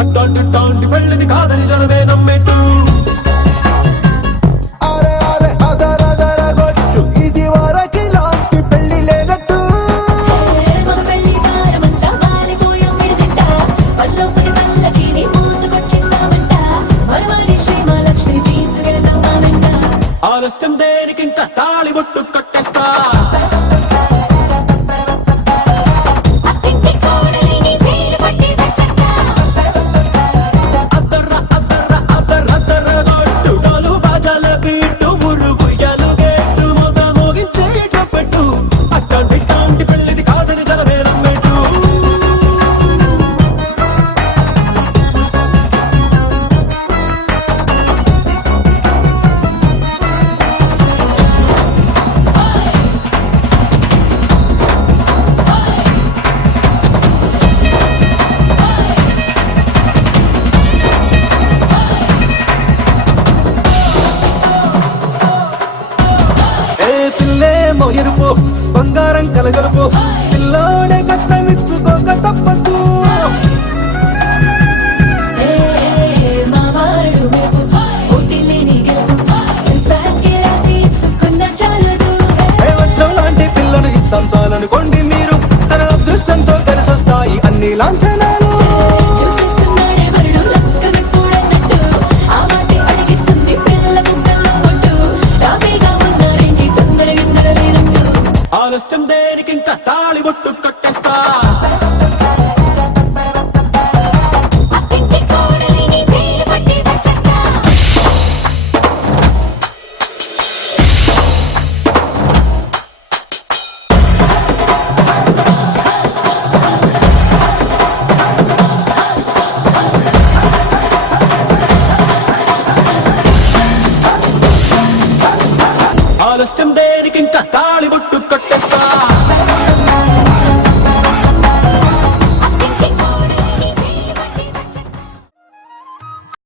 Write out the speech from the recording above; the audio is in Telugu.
అట్టాంటి పెళ్ళిది కాదని జనమే నమ్మెట్టు ఇది వరకి లాంటి పెళ్లి లేనట్టు ఆలస్యం దేనికింకా తాళి బొట్టు కట్టేస్తా ఎరుపు బంగారం కలగలుపు పిల్లోడే కట్టమిచ్చుకోక తప్పదు వజ్రం లాంటి పిల్లను ఇస్తాం చాలనుకోండి మీరు తన అదృష్టంతో కలిసొస్తాయి అన్ని లాంఛనా